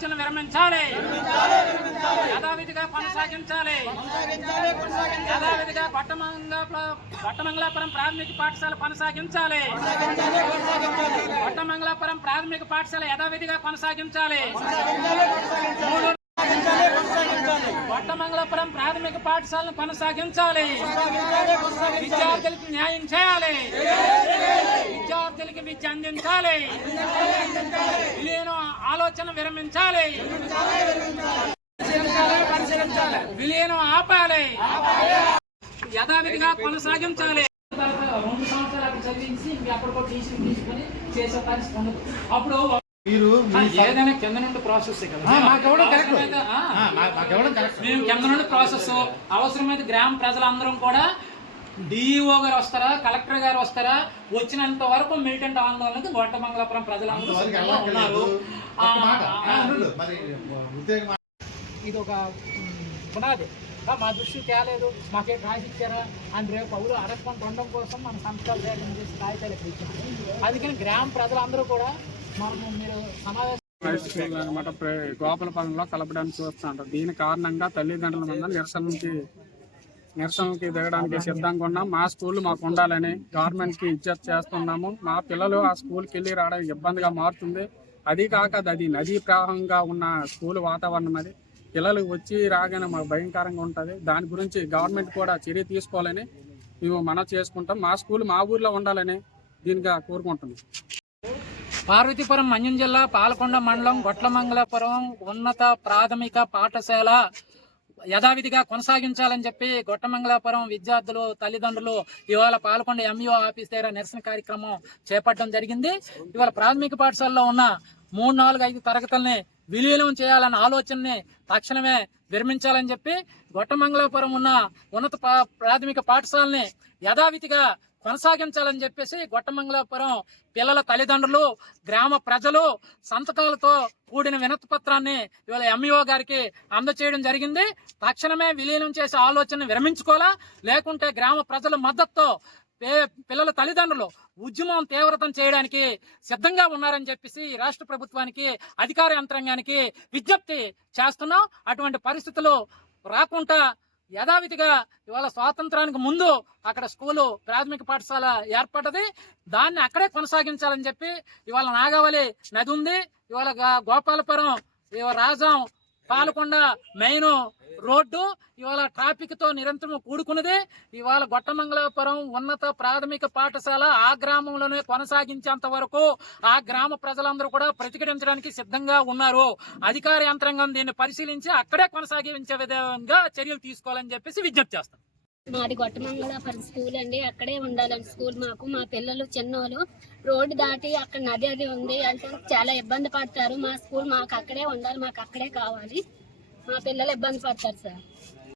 ఆలోచన విరమించాలి, యథావిధిగా కొనసాగించాలి. యథావిధిగా కొట్టమంగళాపురం ప్రాథమిక పాఠశాల కొనసాగించాలి. కొట్టమంగళాపురం ప్రాథమిక పాఠశాల యథావిధిగా కొనసాగించాలి. కొట్టమంగళాపురం ప్రాథమిక పాఠశాలను కొనసాగించాలి. విద్యార్థులకు న్యాయం చేయాలి, విద్యార్థులకి విద్య అందించాలి, విలీనం ఆలోచన విరమించాలి, విలీనం ఆపాలి, యథావిధిగా కొనసాగించాలి. 2 సంవత్సరాలు చదివించి అప్పుడు టీచింగ్ తీసుకుని చేసే పరిస్థితి ఉండదు. అప్పుడు ఏదైనా కింద నుండి ప్రాసెస్ కదా, మేము కింద నుండి ప్రాసెస్. అవసరమైతే గ్రామ ప్రజలందరం కూడా డిఈఓ గారు వస్తారా, కలెక్టర్ గారు వస్తారా, వచ్చినంత వరకు మిలిటెంట్ ఆందోళనకి కొట్టమంగళాపురం ప్రజలందరూ ఉన్నారు. ఇది ఒక పునాది. మా దృష్టి తేలేదు, మాకే రాసిచ్చారా అని రేపు పౌరులు అడగకుండా ఉండడం కోసం మన సంస్థలు సేకరణ చేసి కాగితాలకు ఇచ్చాం. అందుకని గ్రామ ప్రజలందరూ కూడా మనము మీరు సమావేశం అనమాట గోపాలపాలెంలో కలపడానికి చూస్తుంటారు. దీని కారణంగా తల్లిదండ్రుల మీద నిరసనకి దిగడానికి సిద్ధంగా ఉన్నాం. మా స్కూల్ మాకు ఉండాలని గవర్నమెంట్కి ఇజ్జత్ చేస్తున్నాము. మా పిల్లలు ఆ స్కూల్కి వెళ్ళి రావడానికి ఇబ్బందిగా మారుతుంది. అది కాక అది నదీ ప్రవాహంగా ఉన్న స్కూల్ వాతావరణం. అది పిల్లలు వచ్చి రాగానే మాకు భయంకరంగా ఉంటుంది. దాని గురించి గవర్నమెంట్ కూడా చర్య తీసుకోవాలని మేము మనవి చేసుకుంటాం. మా స్కూల్ మా ఊర్లో ఉండాలని దీనిగా కోరుకుంటున్నాం. పార్వతీపురం మన్యం జిల్లా పాలకొండ మండలం గొట్లమంగళాపురం ఉన్నత ప్రాథమిక పాఠశాల యథావిధిగా కొనసాగించాలని చెప్పి గొట్టమంగళాపురం విద్యార్థులు తల్లిదండ్రులు ఇవాళ పాలకొండ ఎంఈఓ ఆఫీస్ దగ్గర నిరసన కార్యక్రమం చేపట్టడం జరిగింది. ఇవాళ ప్రాథమిక పాఠశాలలో ఉన్న 3, 4, 5 తరగతుల్ని విలీనం చేయాలన్న ఆలోచనని తక్షణమే విరమించాలని చెప్పి గొట్టమంగళాపురం ఉన్న ఉన్నత ప్రాథమిక పాఠశాలని యథావిధిగా కొనసాగించాలని చెప్పేసి గొట్టమంగళాపురం పిల్లల తల్లిదండ్రులు, గ్రామ ప్రజలు సంతకాలతో కూడిన వినతి పత్రాన్ని ఇవాళ ఎంఈఓ గారికి అందజేయడం జరిగింది. తక్షణమే విలీనం చేసే ఆలోచన విరమించుకోవాలా, లేకుంటే గ్రామ ప్రజల మద్దతుతో పిల్లల తల్లిదండ్రులు ఉద్యమం తీవ్రతం చేయడానికి సిద్ధంగా ఉన్నారని చెప్పేసి రాష్ట్ర ప్రభుత్వానికి, అధికార యంత్రాంగానికి విజ్ఞప్తి చేస్తున్నాం. అటువంటి పరిస్థితులు రాకుండా యథావిధిగా ఇవాళ స్వాతంత్రానికి ముందు అక్కడ స్కూలు ప్రాథమిక పాఠశాల ఏర్పడ్డది, దాన్ని అక్కడే కొనసాగించాలని చెప్పి ఇవాళ నాగావళి నది ఉంది, ఇవాళ గోపాలపురం, రాజాం, పాలకొండ మెయిన్ రోడ్డు ఇవాళ ట్రాఫిక్ తో నిరంతరం కూడుకున్నది. ఇవాళ గొట్టమంగళాపురం ఉన్నత ప్రాథమిక పాఠశాల ఆ గ్రామంలోనే కొనసాగించేంత వరకు ఆ గ్రామ ప్రజలందరూ కూడా ప్రతిఘటించడానికి సిద్ధంగా ఉన్నారు. అధికార యంత్రాంగం దీన్ని పరిశీలించి అక్కడే కొనసాగించే విధంగా చర్యలు తీసుకోవాలని చెప్పేసి విజ్ఞప్తి చేస్తాం. మాది గొట్టమంగళాపురం స్కూల్ అండి, అక్కడే ఉండాలని స్కూల్ మాకు. మా పిల్లలు చిన్నోళ్ళు రోడ్డు దాటి అక్కడ నది అది ఉంది అంటే చాలా ఇబ్బంది పడతారు. మా స్కూల్ మాకు అక్కడే ఉండాలి, మాకు అక్కడే కావాలి. మా పిల్లలు ఇబ్బంది పడతారు సార్.